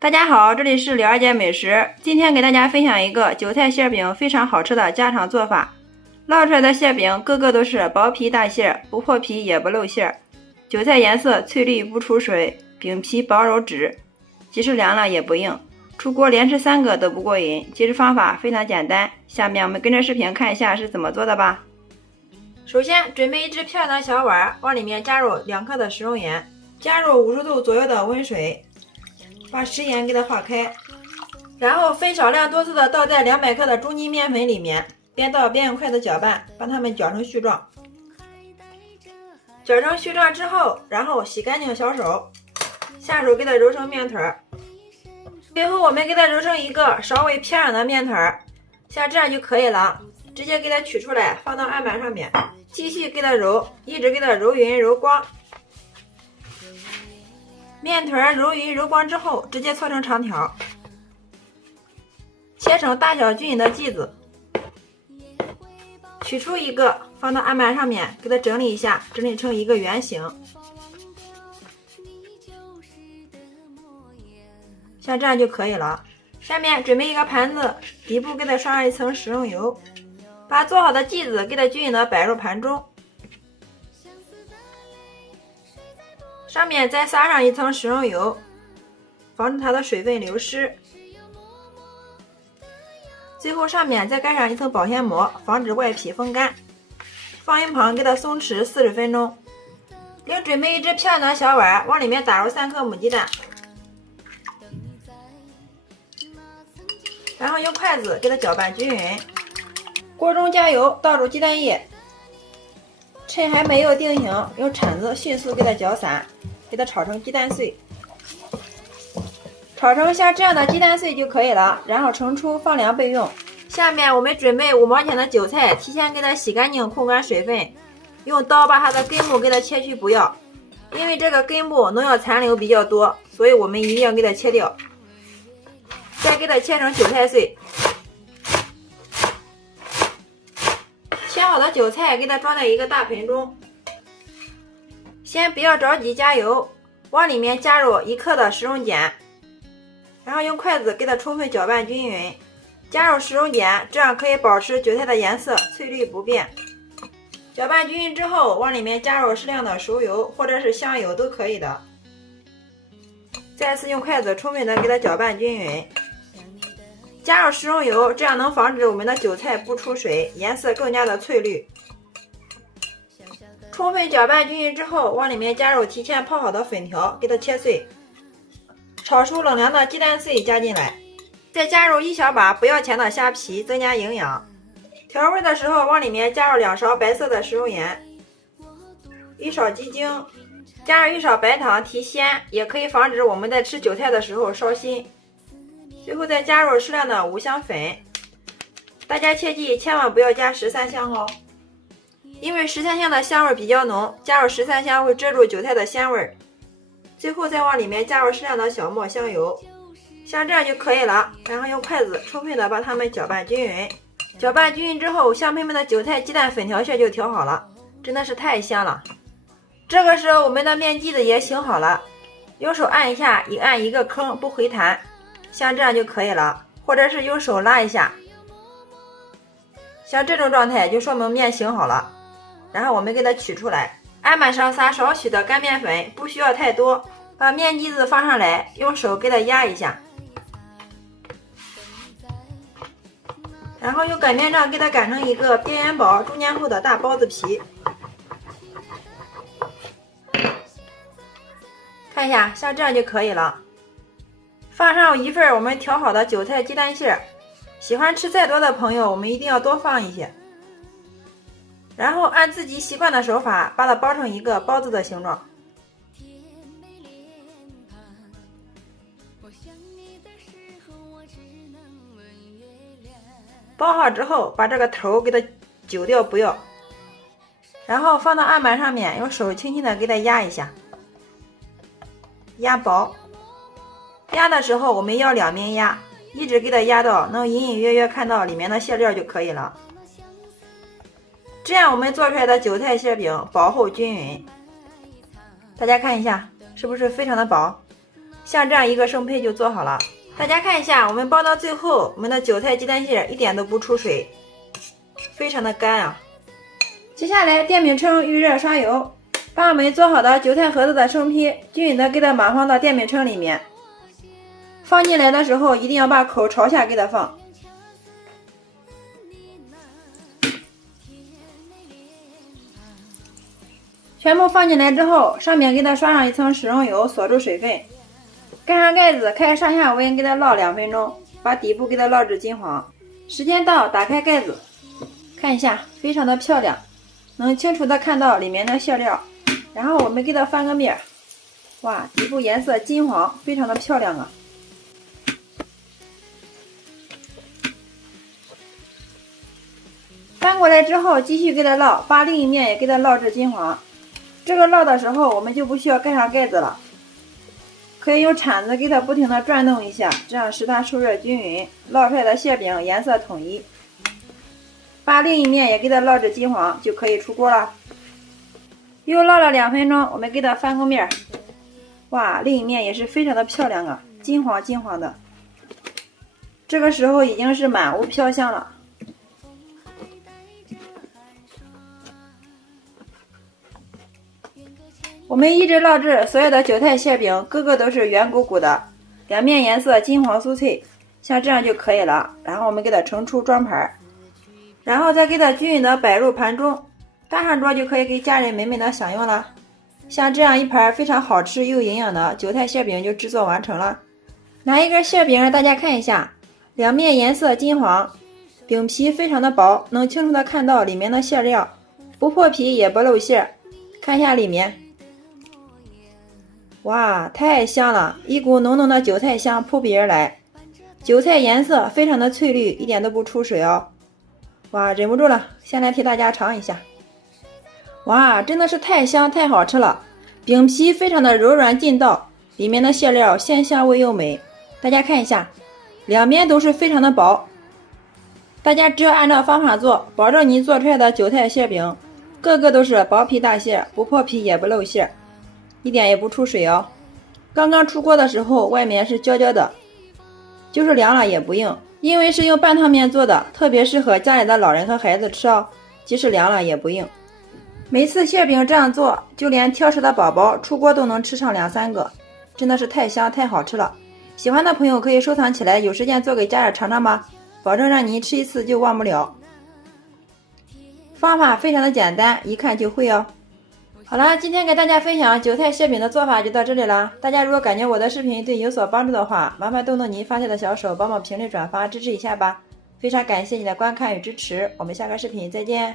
大家好，这里是李二姐美食。今天给大家分享一个韭菜馅饼非常好吃的家常做法。烙出来的馅饼个个都是薄皮大馅，不破皮也不露馅。韭菜颜色翠绿不出水，饼皮薄柔纸，即使凉了也不硬。出锅连吃3个都不过瘾。其实方法非常简单，下面我们跟着视频看一下是怎么做的吧。首先准备一只漂亮的小碗，往里面加入2克的食用盐，加入50度左右的温水，把食盐给它化开，然后分少量多次的倒在200克的中筋面粉里面，边倒边用筷子搅拌，把它们搅成絮状。搅成絮状之后，然后洗干净小手，下手给它揉成面团。最后我们给它揉成一个稍微偏软的面团，像这样就可以了。直接给它取出来，放到案板上面，继续给它揉，一直给它揉匀揉光。面团揉匀揉光之后，直接搓成长条，切成大小均匀的剂子，取出一个放到案板上面，给它整理一下，整理成一个圆形，像这样就可以了。下面准备一个盘子，底部给它刷上一层食用油，把做好的剂子给它均匀的摆入盘中，上面再撒上一层食用油，防止它的水分流失。最后上面再盖上一层保鲜膜，防止外皮风干。放一旁给它松弛40分钟。另准备一只漂亮的小碗，往里面打入3颗母鸡蛋，然后用筷子给它搅拌均匀。锅中加油，倒入鸡蛋液，趁还没有定型，用铲子迅速给它搅散，给它炒成鸡蛋碎。炒成像这样的鸡蛋碎就可以了，然后盛出放凉备用。下面我们准备5毛钱的韭菜，提前给它洗干净控干水分，用刀把它的根部给它切去不要，因为这个根部农药残留比较多，所以我们一定要给它切掉。再给它切成韭菜碎。切好的韭菜给它装在一个大盆中，先不要着急加油，往里面加入1克的食用碱，然后用筷子给它充分搅拌均匀。加入食用碱，这样可以保持韭菜的颜色翠绿不变。搅拌均匀之后，往里面加入适量的熟油或者是香油都可以的。再次用筷子充分的给它搅拌均匀。加入食用油，这样能防止我们的韭菜不出水，颜色更加的翠绿。充分搅拌均匀之后，往里面加入提前泡好的粉条，给它切碎。炒出冷凉的鸡蛋碎加进来，再加入1小把不要钱的虾皮，增加营养。调味的时候，往里面加入2勺白色的食用盐，1勺鸡精，加入1勺白糖提鲜，也可以防止我们在吃韭菜的时候烧心。最后再加入适量的五香粉，大家切记千万不要加13香哦，因为13香的香味比较浓，加入13香会遮住韭菜的鲜味。最后再往里面加入适量的小磨香油，像这样就可以了。然后用筷子充分的把它们搅拌均匀。搅拌均匀之后，香喷喷的韭菜鸡蛋粉条馅就调好了，真的是太香了。这个时候我们的面剂子也醒好了，用手按一下，一按一个坑不回弹，像这样就可以了，或者是用手拉一下，像这种状态就说明面醒好了。然后我们给它取出来，案板上撒少许的干面粉，不需要太多，把面剂子放上来，用手给它压一下，然后用擀面杖给它擀成一个边缘薄中间厚的大包子皮。看一下，像这样就可以了。放上1份我们调好的韭菜鸡蛋馅，喜欢吃菜多的朋友，我们一定要多放一些。然后按自己习惯的手法，把它包成一个包子的形状。包好之后，把这个头给它揪掉不要，然后放到案板上面，用手轻轻的给它压一下，压薄。压的时候我们要2面压，一直给它压到能隐隐约约看到里面的馅料就可以了。这样我们做出来的韭菜馅饼薄厚均匀。大家看一下，是不是非常的薄？像这样一个生胚就做好了。大家看一下，我们包到最后，我们的韭菜鸡蛋馅一点都不出水，非常的干啊。接下来电饼铛预热刷油，把我们做好的韭菜盒子的生坯均匀的给它码放到电饼铛里面。放进来的时候一定要把口朝下给它放。全部放进来之后，上面给它刷上一层食用油，锁住水分。盖上盖子，开上下温给它烙2分钟，把底部给它烙至金黄。时间到，打开盖子，看一下，非常的漂亮，能清楚的看到里面的馅料。然后我们给它翻个面，哇，底部颜色金黄，非常的漂亮啊。翻过来之后，继续给它烙，把另一面也给它烙至金黄。这个烙的时候，我们就不需要盖上盖子了，可以用铲子给它不停的转动一下，这样使它受热均匀，烙出来的馅饼颜色统一。把另一面也给它烙至金黄，就可以出锅了。又烙了2分钟，我们给它翻个面，哇，另一面也是非常的漂亮啊，金黄金黄的。这个时候已经是满屋飘香了。我们一直烙制所有的韭菜馅饼，个个都是圆鼓鼓的，两面颜色金黄酥脆，像这样就可以了。然后我们给它盛出装盘，然后再给它均匀的摆入盘中，搭上桌就可以给家人美美的享用了。像这样一盘非常好吃又营养的韭菜馅饼就制作完成了。拿一根馅饼让大家看一下，两面颜色金黄，饼皮非常的薄，能清楚的看到里面的馅料，不破皮也不露馅。看一下里面，哇，太香了，一股浓浓的韭菜香扑鼻而来，韭菜颜色非常的翠绿，一点都不出水哦。哇，忍不住了，先来替大家尝一下。哇，真的是太香太好吃了，饼皮非常的柔软劲道，里面的馅料鲜香味又美。大家看一下，两面都是非常的薄，大家只要按照方法做，保证你做出来的韭菜馅饼个个都是薄皮大馅，不破皮也不露馅，一点也不出水哦。刚刚出锅的时候外面是焦焦的，就是凉了也不硬，因为是用半烫面做的，特别适合家里的老人和孩子吃哦，即使凉了也不硬。每次馅饼这样做，就连挑食的宝宝出锅都能吃上2-3个，真的是太香太好吃了。喜欢的朋友可以收藏起来，有时间做给家人尝尝吧，保证让你吃一次就忘不了。方法非常的简单，一看就会哦。好了，今天给大家分享韭菜馅饼的做法就到这里了。大家如果感觉我的视频对你有所帮助的话，麻烦动动您发财的小手，帮忙评论转发支持一下吧。非常感谢你的观看与支持，我们下个视频再见。